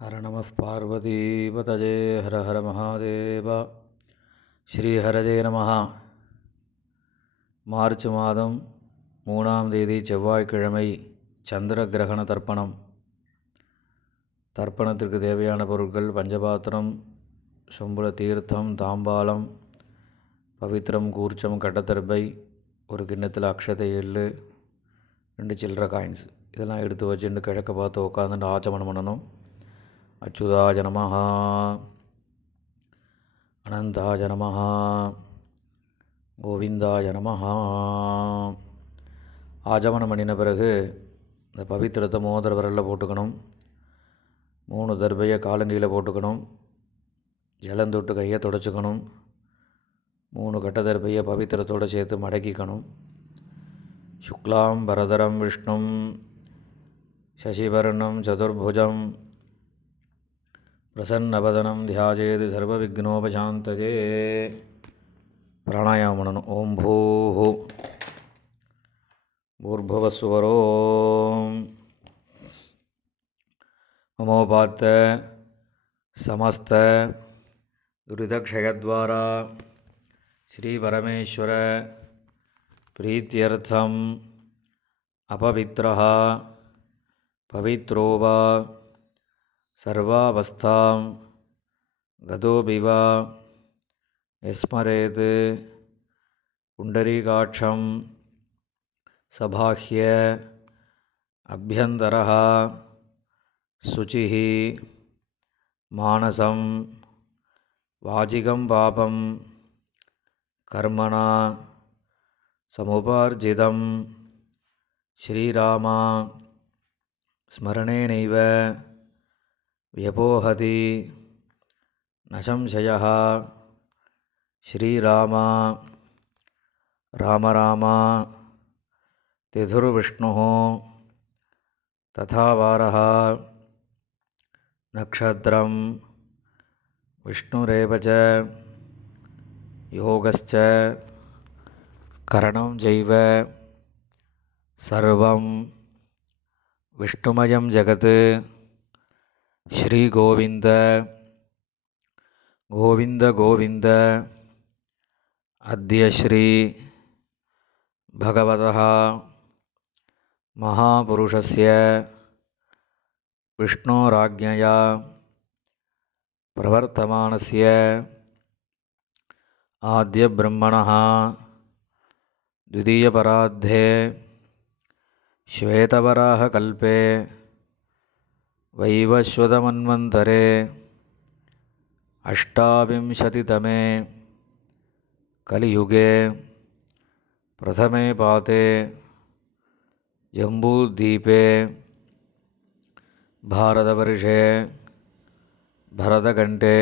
हर नमः पार्वतीपतये हर हर महादेव ஸ்ரீஹரஜே நமஹ. மார்ச் மாதம் 3ஆம் தேதி செவ்வாய்க்கிழமை சந்திர கிரகண தர்ப்பணம். தர்ப்பணத்திற்கு தேவையான பொருட்கள்: பஞ்சபாத்திரம், சொம்புல தீர்த்தம், தாம்பாலம், பவித்திரம், கூர்ச்சம், கட்டத்தர்பை, ஒரு கிண்ணத்தில் அக்ஷதை, எள்ளு, 2 சில்லற காயின்ஸ் இதெல்லாம் எடுத்து வச்சுட்டு கிழக்க பார்த்து உட்காந்துட்டு ஆச்சமனம் பண்ணணும். அச்சுதாய நமஹ, அனந்தாய நமஹ, கோவிந்தாய நமஹ. ஆச்சமனம் பண்ணின பிறகு இந்த பவித்திரத்தை மோதிர விரலில் போட்டுக்கணும். 3 தர்பையை காலங்கையில் போட்டுக்கணும். ஜலந்தொட்டு கையை தொடச்சிக்கணும். 3 கட்ட தர்பையை பவித்திரத்தோடு சேர்த்து மடக்கிக்கணும். சுக்லாம் பரதரம் விஷ்ணும் சசிவர்ணம் சதுர்புஜம் பிரசன்னவதனம் தியாஜேது சர்வவிக்னோபசாந்தயே. பிராணாயாமம் பண்ணணும். ஓம் பூஹு பூர்புவஸ்வரோம் மமோபாத்த சமஸ்த துரிதக்ஷயத்வாரா ஸ்ரீபரமேஸ்வர பிரீத்யர்த்தம் அபவித்ரஹ பவித்ரோ வா சர்வாவஸ்தாம் கதோபிவா யஸ்மரேத் புண்டரீகாட்சம் சபாஹ்ய அபியந்தரஹ சுச்சிஹி மானசம் வாஜிகம் பாபம் கர்மணா சமுபார்ஜிதம் ஸ்ரீராமா ஸ்மரணேனைவ வியபோஹதி நசம்சயः. ஸ்ரீராமா ராம ராமா திதுர்விஷ்ணுः ததா வாரः நக்ஷத்ரம் விஷ்ணுரேவ ச யோகஸ்ச கரணம் ஜைவ சர்வம் விஷ்ணுமயம் ஜகத். ஸ்ரீகோவிந்த கோவிந்த கோவிந்த அத்ய ஸ்ரீ பகவதः மகாபுருஷஸ்ய விஷ்ணோராஜ்ஞயா பிரவர்த்தமானஸ்ய ஆத்யபிரம்மணः द्वितीयपरार्धे श्वेतवराहकल्पे वैवस्वतमन्वन्तरे अष्टाविंशतितमे कलियुगे प्रथमे पाते जम्बूद्वीपे भारतवर्षे भरतखण्डे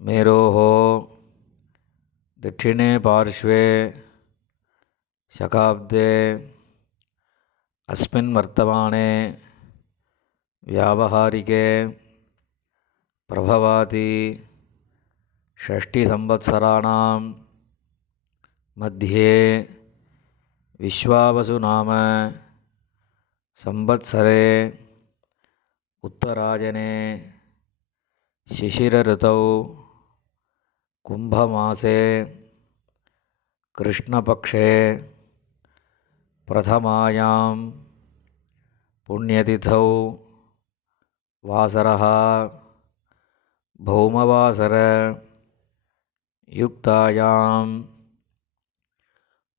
मेरोः दक्षिणे पार्श्वे शकाब्दे अस्मिन् वर्तमाने व्यावहारिके प्रभवाति षष्टिसंवत्सराणां मध्ये विश्वावसु नाम संवत्सरे उत्तरायणे शिशिरऋतौ कुंभमासे कृष्णपक्षे प्रथमायां पुण्यतिथौ वासरः भौमवासर युक्तायां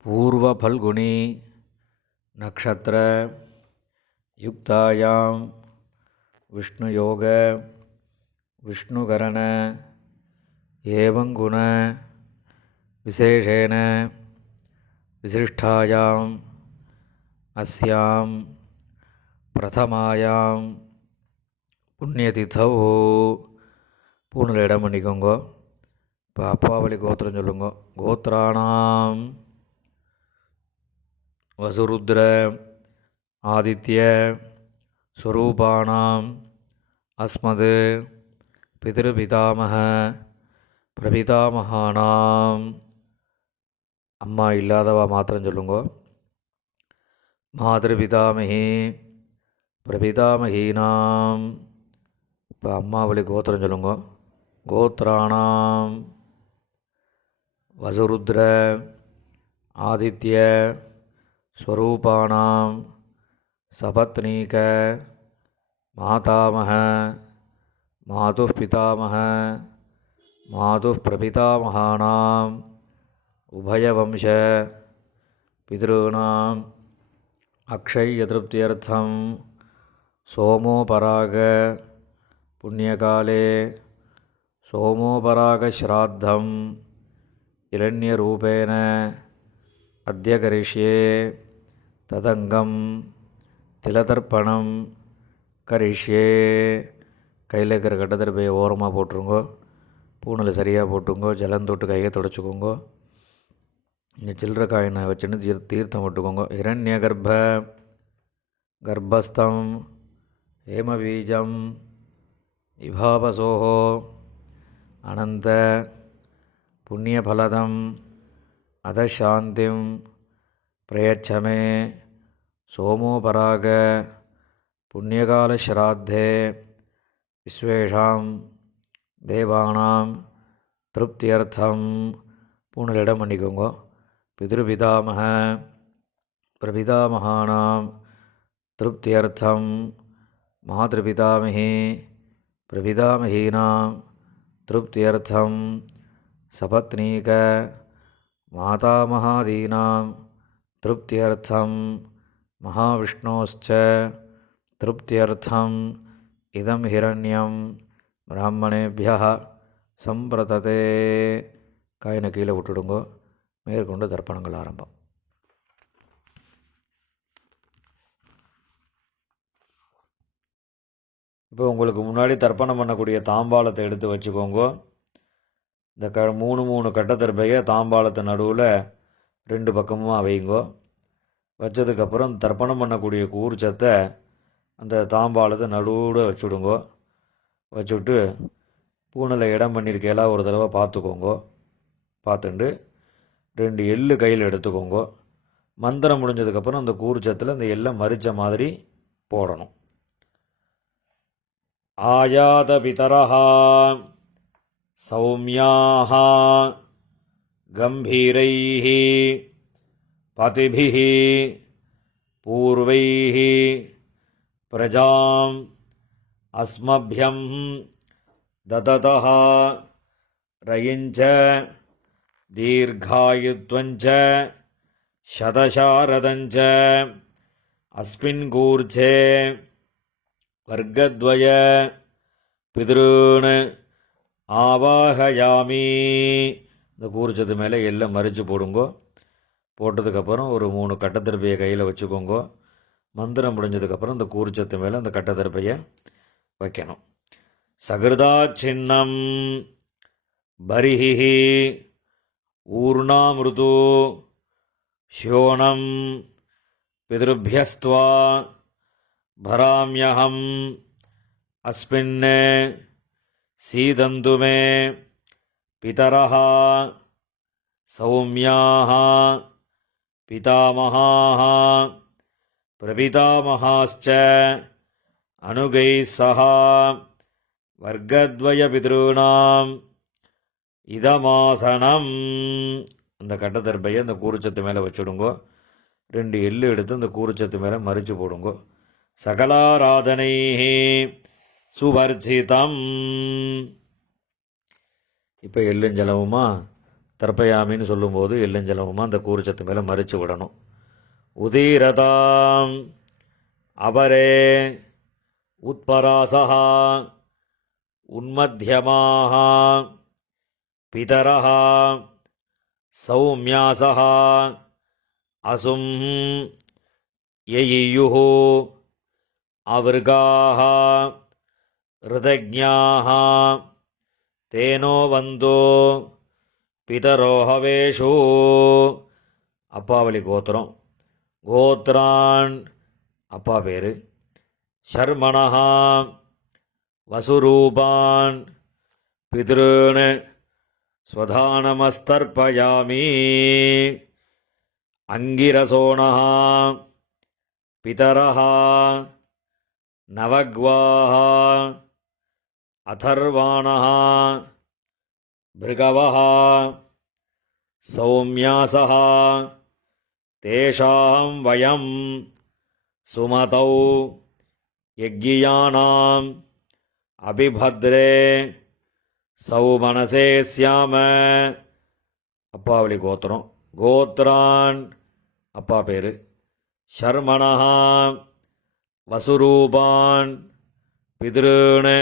पूर्वफल्गुनी नक्षत्र युक्तायां विष्णुयोग विष्णुकरण एवं गुण विशेषेण विशिष्टायां अस्यां प्रथमायां புண்ணியதிதௌ. பூணில் இடம் பண்ணிக்கோங்க. இப்போ அப்பாவளி கோத்திரம் சொல்லுங்க. கோத்திராணாம் வசுருத்ர ஆதித்ய ஸ்வரூபாணாம் அஸ்மத் பிதృபிதாமஹ பிரபிதாமகானாம். அம்மா இல்லாதவா மாத்திரம் சொல்லுங்க. மாதృபிதாமஹி பிரபிதாமகீனாம் இப்போ அம்மாவளி கோத்திரம் சொல்லுங்க. கோத்ராணாம் வசுருத்ர ஆதித்ய ஸ்வரூபானாம் சபத்னீக மாதாமக மாதுः பிதாமக மாதுः பிரபிதாமகானாம் உபயவம்ச பிதॄணாம் அக்ஷயதிருப்தியர்த்தம் சோமோபராக புண்ணியகாலே சோமோபராகஸ்ராத்தம் இரண்யரூபேண அத்ய கரிஷ்யே ததங்கம் திலதர்ப்பணம் கரிஷ்யே. கையில் இருக்கிற கட்டத்திருப்பையை ஓரமாக போட்டுருங்கோ. பூனில் சரியாக போட்டுங்கோ. ஜலம் தொட்டு கையை தொடச்சிக்கோங்கோ. இங்கே சில்லற காயினை வச்சுன்னு தீர்த்தம் விட்டுக்கோங்க. இரண்ய கர்ப்பஸ்தம் ஹேமபீஜம் இபாபசோஹோ அனந்த புண்ணியபலதம் அதசாந்திம் பிரயச்சமே சோமோபராக புண்ணியகாலஸ்ராத்தே விஸ்வேஷாம் தேவானாம் திருப்தியர்த்தம். பூணில் இடம் பண்ணிக்கோங்க. பிதృபிதாமக பிரபிதாமகானாம் திருப்தியர்த்தம் மாதృபிதாமகி பிரபிதாமகீனாம் திருப்தியர்த்தம் சபத்னீக மாதாமகாதீனாம் திருப்தியர்த்தம் மகாவிஷ்ணோஸ்ச திருப்தியர்த்தம் இதம் ஹிரண்யம் பிராமணேபியः சம்பிரததே. காயினை கீழே விட்டுடுங்கோ. மேற்கொண்டு தர்ப்பணங்கள் ஆரம்பம். இப்போ உங்களுக்கு முன்னாடி தர்ப்பணம் பண்ணக்கூடிய தாம்பாளத்தை எடுத்து வச்சுக்கோங்க. இந்த மூணு கட்டத்தர்பையை தாம்பாளத்து நடுவில் 2 பக்கமும் வைங்கோ. வச்சதுக்கப்புறம் தர்ப்பணம் பண்ணக்கூடிய கூர்ச்சத்தை அந்த தாம்பாளத்தை நடுவில் வச்சுடுங்கோ. வச்சுட்டு பூனில் இடம் பண்ணியிருக்கையெல்லாம் ஒரு தடவை பார்த்துக்கோங்க. பார்த்துட்டு 2 எள்ளு கையில் எடுத்துக்கோங்க. மந்திரம் முடிஞ்சதுக்கப்புறம் அந்த கூர்ச்சத்தில் அந்த எள்ளை மறித்த மாதிரி போடணும். ஆயாத பிதரஹா சௌமியாக கம்பீரைஹி பதிபிஹி பூர்வைஹி பிரஜாம் அஸ்மப்யம் தததஹ ரயிஞ்ச தீர்காயுத்வஞ்ச சதசாரதஞ்ச அஸ்மின் கூர்ச்சே வர்க்கத்வய பிதॄன் ஆவாஹயாமி. இந்த கூர்ச்சத்து மேலே எல்லாம் மறித்து போடுங்கோ. போட்டதுக்கப்புறம் ஒரு 3 கட்டத்திருப்பையை கையில் வச்சுக்கோங்கோ. மந்திரம் முடிஞ்சதுக்கப்புறம் இந்த கூர்ச்சத்து மேலே அந்த கட்டத்திருப்பையை வைக்கணும். சகிருதா சின்னம் பரிஹி ஊர்ணாமிருது ஷியோனம் பிதృभ्यस्त्वा भराम्यहम् अस्मिन् सीदन्तु मे पितरः सौम्याः पितामहाः प्रपितामहाश्च अनुगैः सह वर्गद्वयपितॄणाम् இதமாசனம். அந்த கட்டத்தர்பையை அந்த கூர்ச்சத்து மேலே வச்சுடுங்கோ. 2 எள்ளு எடுத்து அந்த கூர்ச்சத்து மேலே மறித்து போடுங்கோ. சகலாராதனை சுவர்ச்சிதம். இப்போ எள்ளுஞ்சலமுமா தர்ப்பயாமின்னு சொல்லும்போது எள்ளுஞ்சலமுமா அந்த கூர்ச்சத்து மேலே மறித்து விடணும். உதீரதாம் அபரே உத்பராசஹ உன்மத்யமாக பிதரஹ சௌமியாசஹ அசும் யயியுः அவர்காः ருதஜ்ஞாः தேனோ வந்தோ பிதரோஹவேஷு. அப்பாவளி கோத்திரம். கோத்ரான் அப்பா பேர். ஷர்மணः வசுரூபான் பிதॄன் ஸ்வதானமஸ்தர்ப்பயாமி. அங்கிரசோணः பிதரः நவக்வாः அதர்வாணः பிருகவः சௌம்யாசः தேஷாம் வயம் சுமதௌ யக்ஞியானாம் அபிபத்ரே சௌமனசே ஸ்யாம. அப்பாவளி கோத்திரம். கோத்ரான் அப்பா பேர். ஷர்மணः வசுரூபான் பித்ருன்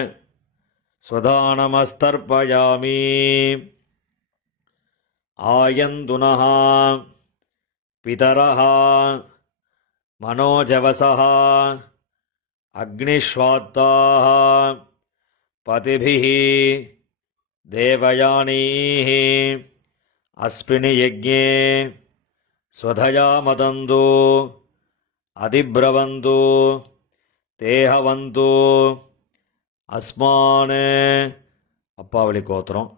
ஸ்வதானமஸ்தர்ப்பயாமி. ஆயந்துனः பிதரः மனோஜவசः அக்னிஷ்வாத்தாः பதிபிः தேவயானீः அஸ்மின் யஜ்ஞே ஸ்வதயா மதந்து அதிப்ரவந்து தேஹவந்து அஸ்மான். அப்பாவளி கோத்திரம்.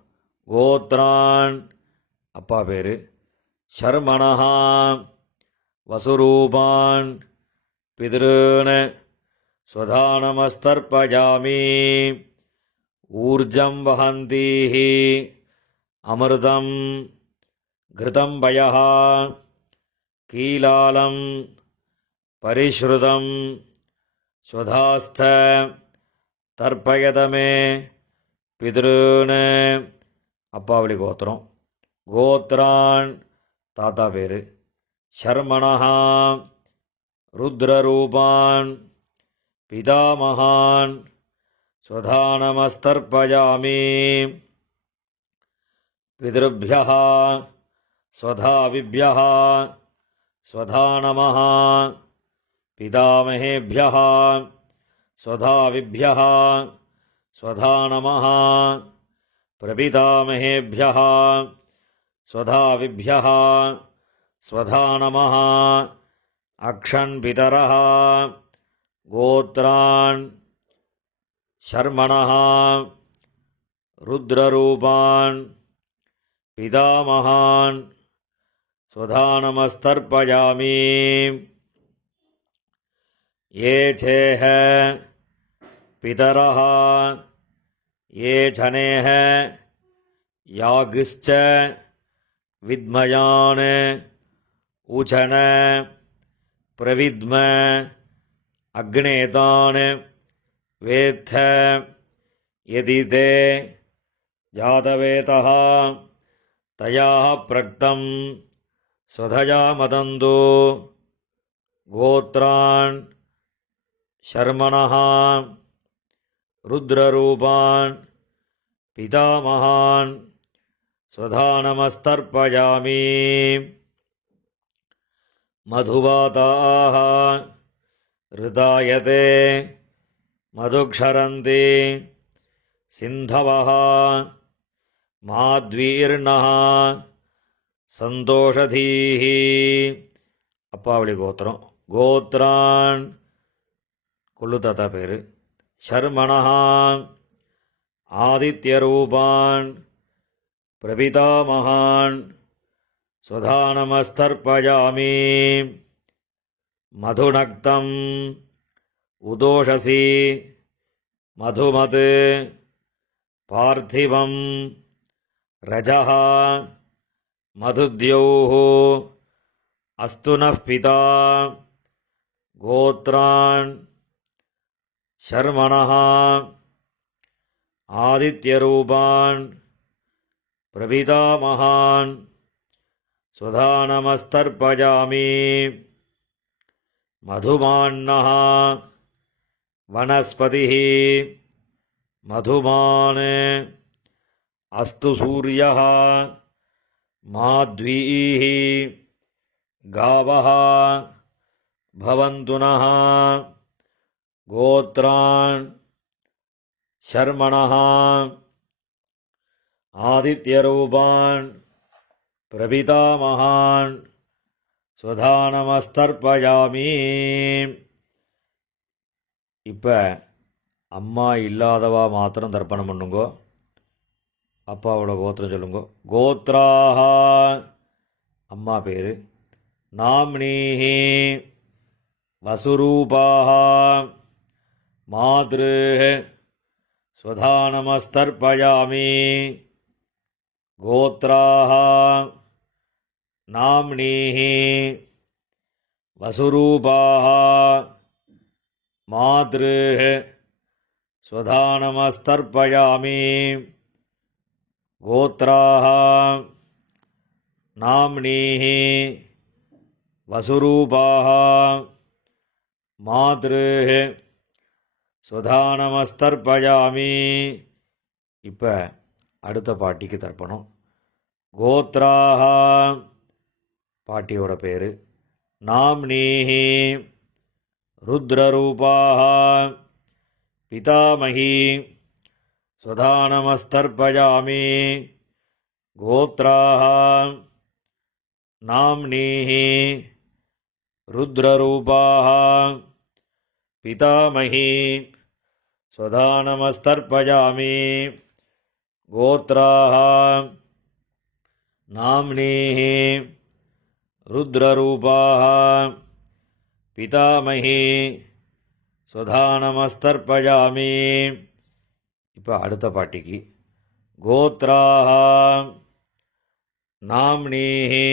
கோத்ரான் அப்பா பேர். ஷர்மணः வசுரூபான் பித்ருன் ஸ்வதானமஸ்தர்ப்பயாமி. ஊர்ஜம் வஹந்தீः அமிர்தம் கிருதம் பயः கீலாலம் பரிஷ்ருதம் ஸ்வதாஸ்த தர்ப்பயதமே பித்ருன். அப்பாவளி கோத்திரம். கோத்ரான் தாத்தா பேர். ஷர்மணः ருத்ரரூபான் பிதாமகான் ஸ்வதானமஸ்தர்ப்பயாமி. பித்ருभ्यः ஸ்வதாவிभ्यः ஸ்வதா நமः. பிதாமகேभ्यः ஸ்வதாவிभ्यः ஸ்வதா நமः. பிரபிதாமகேभ्यः ஸ்வதாவிभ्यः ஸ்வதா நமः. அக்ஷன் பிதரः கோத்ரான் ஷர்மணः ருத்ரரூபான் பிதாமகான் ஸ்வதானமஸ்தர்ப்பயாமி. ये चेह पितरः ये जनेह यागिश्च विद्मयान् उचन प्रविद्म अग्नेतान् वेत्थ यदि ते जातवेतः तयाः प्रक्तं स्वधया मदन्तु. गोत्रान् ஷர்மணः ருத்ரரூபான் பிதாமகான் ஸ்வதானமஸ்தர்ப்பயாமி. மதுவாதாः ரிதாயதே மதுக்ஷரந்தி சிந்தவः மாத்வீர்ணः சந்தோஷதீः. அப்பாவளி கோத்திரம். கோத்ரான் கொள்ளு தாத்தா பேர். ஷர்மணः ஆதித்யரூபான் பிரபிதாமகான் ஸ்வதானமஸ்தர்ப்பயாமி. மதுநக்தம் உதோஷசி மதுமத் பார்த்திவம் ரஜः மதுத்யௌः அஸ்து நः பிதா. கோத்ரான் ஷர்மணः ஆதித்யரூபான் பிரபிதாமகான் ஸ்வதானமஸ்தர்ப்பயாமி. மதுமான்னः வனஸ்பதிः மதுமான் அஸ்து சூரியः மாத்வீः காவः பவந்து நः. கோத்ரான் ஷர்மணः ஆதித்யரூபான் பிரபிதாமகான் ஸ்வதானமஸ்தர்ப்பயாமி. இப்போ அம்மா இல்லாதவா மாத்திரம் தர்ப்பணம் பண்ணுங்கோ. அப்பாவோட கோத்திரம் சொல்லுங்கோ. கோத்ராஹ அம்மா பேர். நாம்னீஹி வசுரூபாஹ மாத்ரு स्वधानमस्तर्पयामि गोत्राः नाम्नीः वसुरूपाः मातृः स्वधानमस्तर्पयामि गोत्राः नाम्नीः वसुरूपाः मातृः स्वधानमस्तर्पयामि இப்போ அடுத்த பாட்டிக்கு தர்ப்பணம். கோத்ராஹ பாட்டியோட பேர். நாம்னீஹி ருத்ரரூபாஹ பிதாமகி ஸ்வதானமஸ்தர்ப்பயாமி கோத்ராஹ நாம்னீஹி ருத்ரரூபாஹ பிதாமகி ஸ்வதானமஸ்தர்ப்பயாமி கோத்ராஹ நாம்னீஹி ருத்ரரூபாஹ பிதாமகி ஸ்வதானமஸ்தர்ப்பயாமி. இப்போ அடுத்த பாட்டிக்கு கோத்ராஹ நாம்னீஹி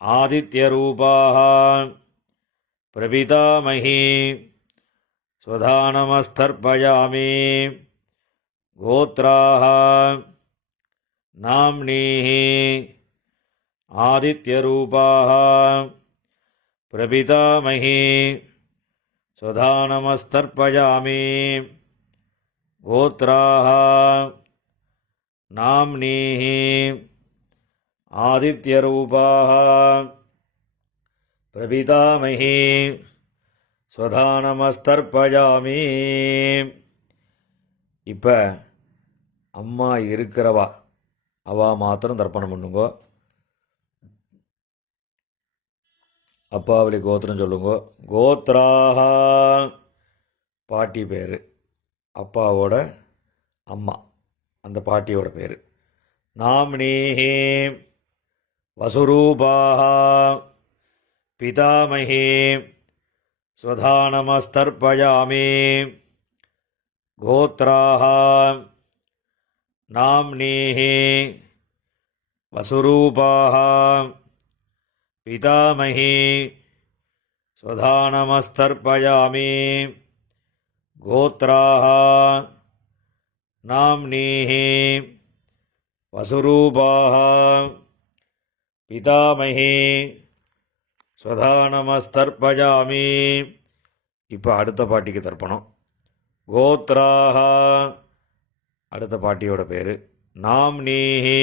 ஆதித்யரூபாஹ பிரபிதாமகி ஸ்வதானமஸ்தர்ப்பயாமி கோத்ராஹ நாம்னீஹி ஆதித்யரூபாஹ பிரபிதாமகி ஸ்வதானமஸ்தர்ப்பயாமி கோத்ராஹ நாம்னீஹி ஆதித்யரூபாஹ பிரபிதாமகி ஸ்வதானமஸ்தர்ப்பயாமி. இப்போ அம்மா இருக்கிறவா அவா மாத்திரம் தர்ப்பணம் பண்ணுங்கோ. அப்பாவளி கோத்திரம் சொல்லுங்கோ. கோத்ராஹ பாட்டி பேர், அப்பாவோட அம்மா, அந்த பாட்டியோட பேர். நாம்னீஹி வசுரூபாஹ பிதாமகி ஸ்வதானமஸ்தர்ப்பயாமி கோத்ராஹ நாம்னீஹி வசுரூபாஹ பிதாமகி ஸ்வதானமஸ்தர்ப்பயாமி கோத்ராஹ நாம்னீஹி வசுரூபாஹ பிதாமகி ஸ்வதானமஸ்தர்ப்பயாமி. இப்போ அடுத்த பாட்டிக்கு தர்ப்பணம். கோத்ராஹ அடுத்த பாட்டியோட பேர். நாம்னீஹி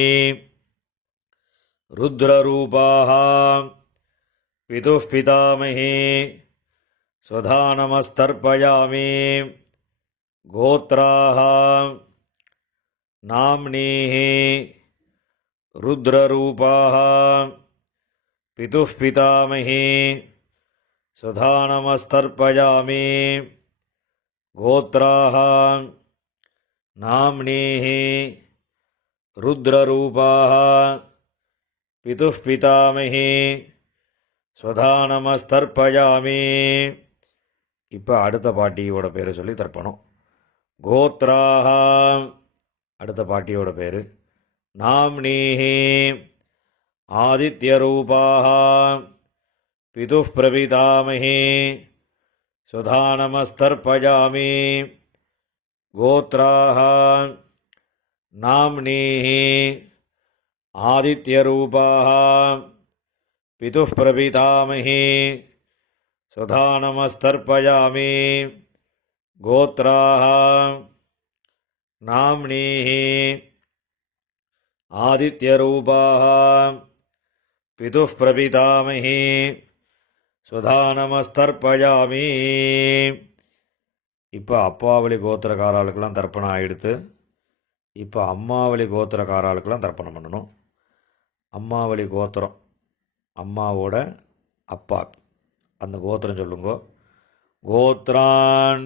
ருத்ரரூபாஹ பிதுः பிதாமகி ஸ்வதானமஸ்தர்ப்பயாமி கோத்ராஹ நாம்னீஹி ருத்ரரூபாஹ பிதுः பிதாமகி ஸ்வதானமஸ்தர்ப்பயாமி கோத்ராஹ நாம்னீஹி ருத்ரரூபாஹ பிதுः பிதாமகி ஸ்வதானமஸ்தர்ப்பயாமி. இப்போ அடுத்த பாட்டியோட பேர் சொல்லி தர்ப்பணம். கோத்ராஹ அடுத்த பாட்டியோட பேர். நாம்னீஹி ஆதித்யரூபாஹ பிதுः பிரபிதாமகி ஸ்வதானமஸ்தர்ப்பயாமி கோத்ராஹ நாம்னீஹி ஆதித்யரூபாஹ பிதுः பிரபிதாமகி ஸ்வதானமஸ்தர்ப்பயாமி கோத்ராஹ நாம்னீஹி ஆதித்யரூபாஹ பிதுः பிரபிதாமகி ஸ்வதானமஸ்தர்ப்பயாமி. இப்போ அப்பாவளி கோத்திரக்காராளுக்கெல்லாம் தர்ப்பணம் ஆகிடுத்து. இப்போ அம்மாவளி கோத்திரக்காராளுக்கெல்லாம் தர்ப்பணம் பண்ணணும். அம்மாவளி கோத்திரம், அம்மாவோட அப்பா, அந்த கோத்திரம் சொல்லுங்கோ. கோத்ரான்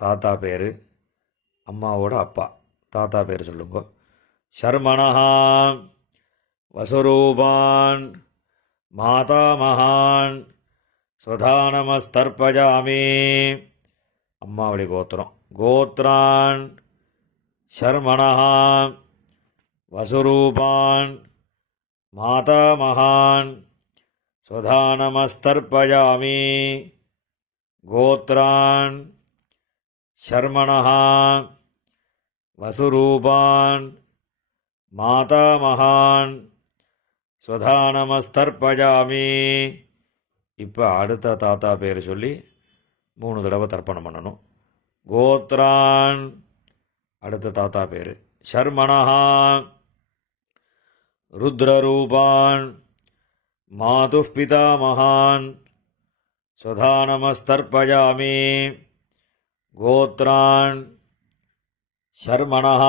தாத்தா பேர், அம்மாவோட அப்பா தாத்தா பேர் சொல்லுங்கோ. சர்மணஹா வசுரூபான் மாதாமகான் ஸ்வதானமஸ்தர்ப்பயாமி அம்மாவளி கோத்திரம். கோத்ரான் ஷர்மணः வசுரூபான் மாதாமகான் ஸ்வதானமஸ்தர்ப்பயாமி. கோத்ரான் ஷர்மணः வசுரூபான் மாதாமகான் ஸ்வதானமஸ்தர்ப்பயாமி. இப்போ அடுத்த தாத்தா பேர் சொல்லி 3 தடவை தர்ப்பணம் பண்ணணும். கோத்ரான் அடுத்த தாத்தா பேர். ஷர்மணः ருத்ரரூபான் மாதுः பிதாமகான் ஸ்வதானமஸ்தர்ப்பயாமி. கோத்ரான் ஷர்மணः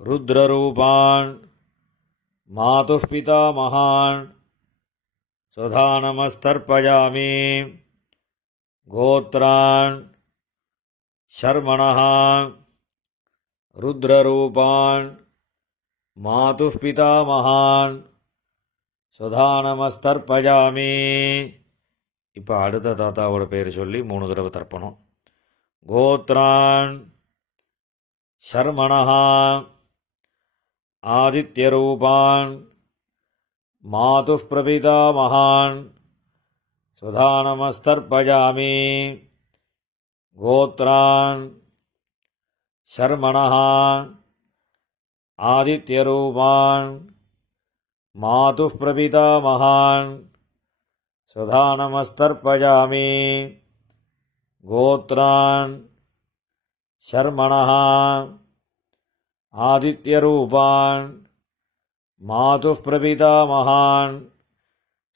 ருத்ரரூபான் மாதுः பிதாமகான் ஸ்வதானமஸ்தர்ப்பயாமி. கோத்ரான் ஷர்மணः ருத்ரரூபான் மாதுः பிதாமகான் ஸ்வதானமஸ்தர்ப்பயாமி. இப்போ அடுத்த தாத்தாவோட பேர் சொல்லி 3 தடவை தர்ப்பணம். கோத்ரான் ஷர்மணः ஆதித்யரூபான் மாதுः பிரபிதாமகான் ஸ்வதானமஸ்தர்ப்பயாமி. கோத்ரான் ஷர்மணः ஆதித்யரூபான் மாதுः பிரபிதாமகான் ஸ்வதானமஸ்தர்ப்பயாமி. கோத்ரான் ஷர்மணः ஆதித்யரூபான் மாதுः பிரபிதாமகான்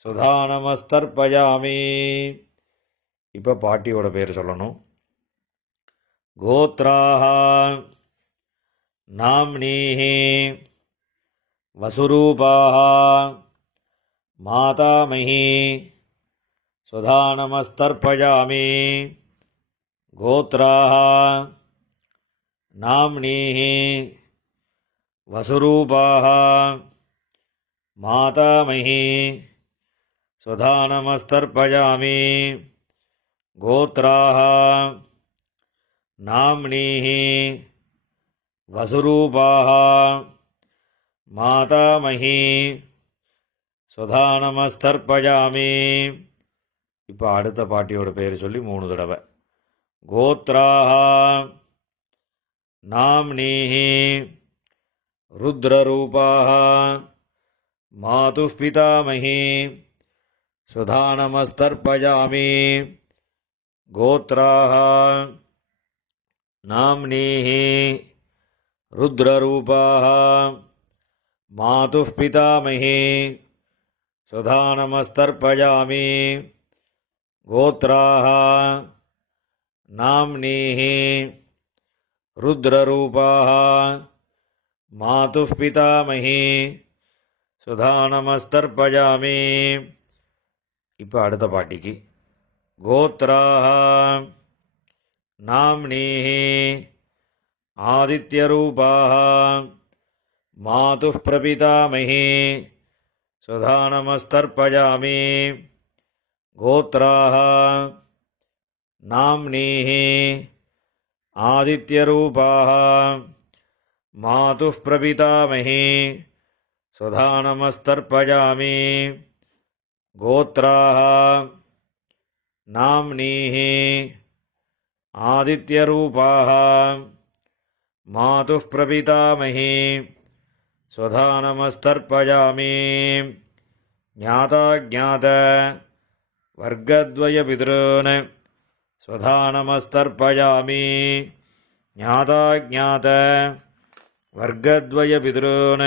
ஸ்வதானமஸ்தர்ப்பயாமி. இப்போ பாட்டியோட பேர் சொல்லணும். கோத்ராः நாம்னீः வசுரூபாः மாதாமஹி ஸ்வதானமஸ்தர்ப்பயாமி. கோத்ராः நாம்னீः வசுரூபாः மாதாமஹி ஸ்வதானமஸ்தர்ப்பயாமி. கோத்ராः நாம்னீः வசுரூபாः மாதாமஹி ஸ்வதானமஸ்தர்ப்பயாமி. இப்போ அடுத்த பாட்டியோட பேர் சொல்லி 3 தடவை. கோத்ராः நாம்னீः ருத்ரரூபாः மாதுः பிதாமஹி ஸ்வதானமஸ்தர்ப்பயாமி. கோத்ராः நாம்னீः ருத்ரரூபாः மாதுः பிதாமஹி ஸ்வதானமஸ்தர்ப்பயாமி. கோத்ராः நாம்னீः ருத்ரரூபாः மாதுः பிதாமஹி ஸ்வதானமஸ்தர்ப்பயாமி. இப்போ அடுத்த பாட்டிக்கு. கோத்ராः நாம்னீः ஆதித்யரூபாः மாதுः பிரபிதாமஹி ஸ்வதானமஸ்தர்ப்பயாமி. கோத்ராः நாம்னீः ஆதித்யரூபாः மாதுः பிரபிதாமஹி ஸ்வதானமஸ்தர்ப்பயாமி. கோத்ராः நாம்னீः ஆதித்யரூபாः மாதுः பிரபிதாமஹி ஸ்வதானமஸ்தர்ப்பயாமி. ஞாதாஜ்ஞாத வர்க்கத்வயபிதॄன் ஸ்வதானமஸ்தர்ப்பயாமி. ஞாதாஜ்ஞாத வர்க்கத்வயபிதॄன்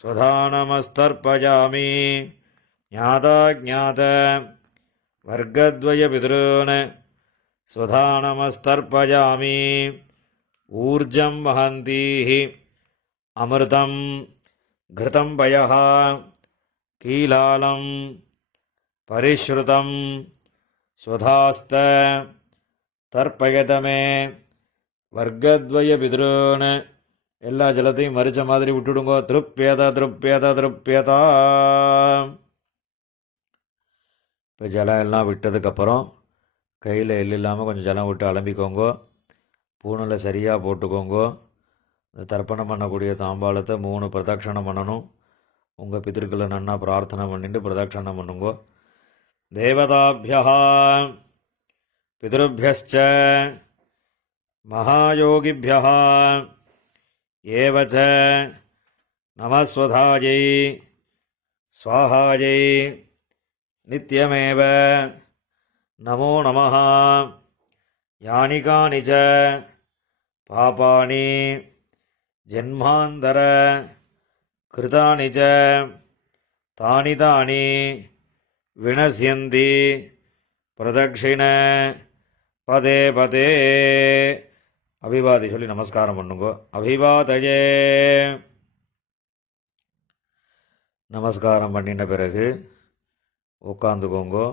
ஸ்வதானமஸ்தர்ப்பயாமி. ஞாதாஜ்ஞாத வர்க்கத்வயபிதॄன் ஸ்வதானமஸ்தர்ப்பயாமி. ஊர்ஜம் வஹந்தீः அமிர்தம் घृतं पयः कीलालं परिश्रुतं स्वधास्त தர்ப்பயதமே வர்க்கத்வய பித்ருன். எல்லா ஜலத்தையும் மறிச்ச மாதிரி விட்டுடுங்கோ. திருப்யத திருப்யத திருப்யதா. இப்போ ஜலம் எல்லாம் விட்டதுக்கப்புறம் கையில் எள்ளு இல்லாமல் கொஞ்சம் ஜலம் விட்டு அலம்பிக்கோங்கோ. பூணில் சரியாக போட்டுக்கோங்கோ. இந்த தர்ப்பணம் பண்ணக்கூடிய தாம்பாளத்தை 3 பிரதட்சணம் பண்ணணும். உங்கள் பிதர்களை நன்னா பிரார்த்தனை பண்ணிட்டு பிரதட்சணம் பண்ணுங்கோ. தேவதாபியா பிதருபியஸ்ச மகாயோகிபியா ஏவச்ச நமஸ்வதாயை ஸ்வாஹாயை நித்யமேவ நமோ நமः. யானி கானி ச பாபானி ஜென்மாந்தர கிருதானி ச தானி தானி வினஸ்யந்தி பிரதக்ஷிண பதே பதே. அபிவாதி சொல்லி நமஸ்காரம் பண்ணுங்கோ. அபிவாதயே. நமஸ்காரம் பண்ணின பிறகு உட்காந்துக்கோங்கோ.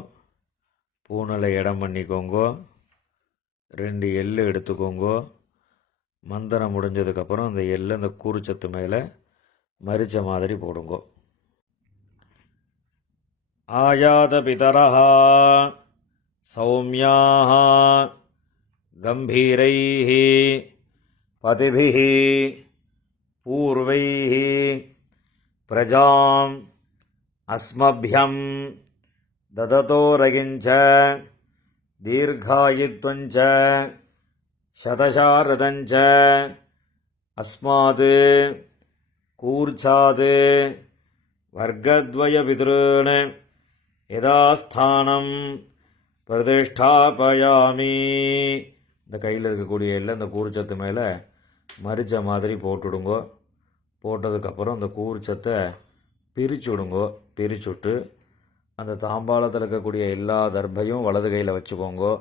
பூனலை இடம் பண்ணிக்கோங்கோ. 2 எள்ளு எடுத்துக்கோங்கோ. மந்திரம் முடிஞ்சதுக்கப்புறம் அந்த எள்ளு அந்த கூறுச்சத்து மேலே மரிச்ச மாதிரி போடுங்கோ. ஆயாத பிதரஹ சௌமியாஹ கம்பீரைஹ பதிபிஹ பூர்வைஹ பிரஜாம் அஸ்மப்யம் தததோரகிஞ்ச தீர்காயித்வஞ்ச சதசாரதஞ்ச அஸ்மாத் கூர்ச்சாத் வர்க்கத்வய பித்ருன் யதாஸ்தானம் பிரதிஷ்டாபயாமி. இந்த கையில் இருக்கக்கூடிய எல்லாம் இந்த கூர்ச்சத்து மேலே மரிச்ச மாதிரி போட்டுடுங்கோ. போட்டதுக்கப்புறம் அந்த கூர்ச்சத்தை பிரிச்சு விடுங்கோ. பிரிச்சுட்டு அந்த தாம்பாளத்தில் இருக்கக்கூடிய எல்லா தர்பையும் வலது கையில் வச்சுக்கோங்கோ.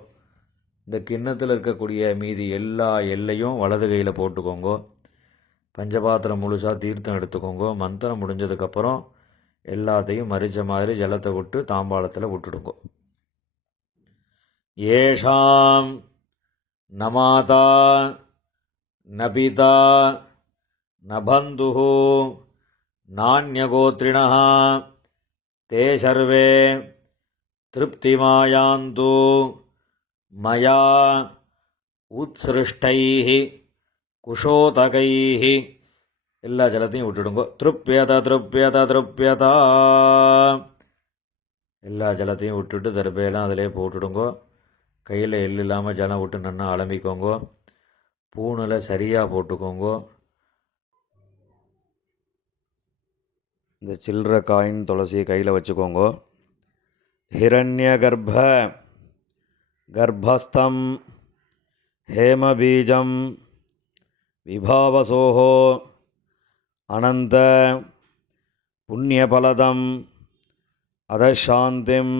இந்த கிண்ணத்தில் இருக்கக்கூடிய மீதி எல்லா எல்லையும் வலது கையில் போட்டுக்கோங்கோ. பஞ்சபாத்திரம் முழுசாக தீர்த்தம் எடுத்துக்கோங்கோ. மந்திரம் முடிஞ்சதுக்கப்புறம் எல்லாத்தையும் மரிச்ச மாதிரி ஜலத்தை விட்டு தாம்பாளத்தில் விட்டுடுங்கோ. ஏஷாம் நமாதா நபிதா நபந்துஹு நான்யகோத்ரிணः தே சர்வே திருப்திமாயாந்து மயா உத்ஸ்ருஷ்டைः குஷோதகைः. எல்லா ஜலத்தையும் விட்டுடுங்கோ. திருப்யத திருப்யத திருப்யதா. எல்லா ஜலத்தையும் விட்டுட்டு தர்பையெல்லாம் அதிலே போட்டுடுங்கோ. கையில் எள்ளு இல்லாமல் ஜலம் விட்டு நன்னா அலம்பிக்கோங்கோ. பூணில் சரியாக போட்டுக்கோங்கோ. இந்த சில்லற காயின் துளசியை கையில் வச்சுக்கோங்கோ. ஹிரண்ய கர்ப்பஸ்தம் ஹேமபீஜம் விபாவசோஹோ அனந்த புண்ணியபலதம் அதசாந்திம்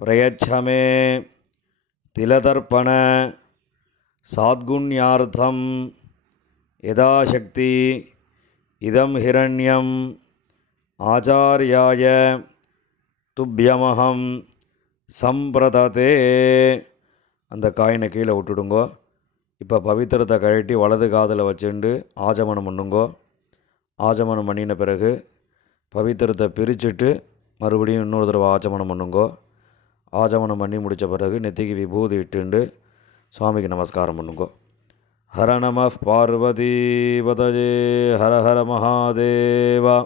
பிரயச்சமே திலதர்ப்பண சாத்குண்யார்த்தம் யதாசக்தி இதம் ஹிரண்யம் ஆச்சார்யாய துப்யமஹம் சம்பிரததே. அந்த காயினை கீழே விட்டுடுங்கோ. இப்போ பவித்திரத்தை கழட்டி வலது காதில் வச்சுண்டு ஆஜமனம் பண்ணுங்கோ. ஆஜமனம் பண்ணின பிறகு பவித்திரத்தை பிரிச்சுட்டு மறுபடியும் இன்னொரு தடவை ஆச்சமனம் பண்ணுங்கோ. ஆச்சமனம் பண்ணி முடித்த பிறகு நெத்திக்கு விபூதி இட்டுண்டு சுவாமிக்கு நமஸ்காரம் பண்ணுங்கோ. ஹர நம பார்வதி பதஜே ஹர ஹர மகாதேவா.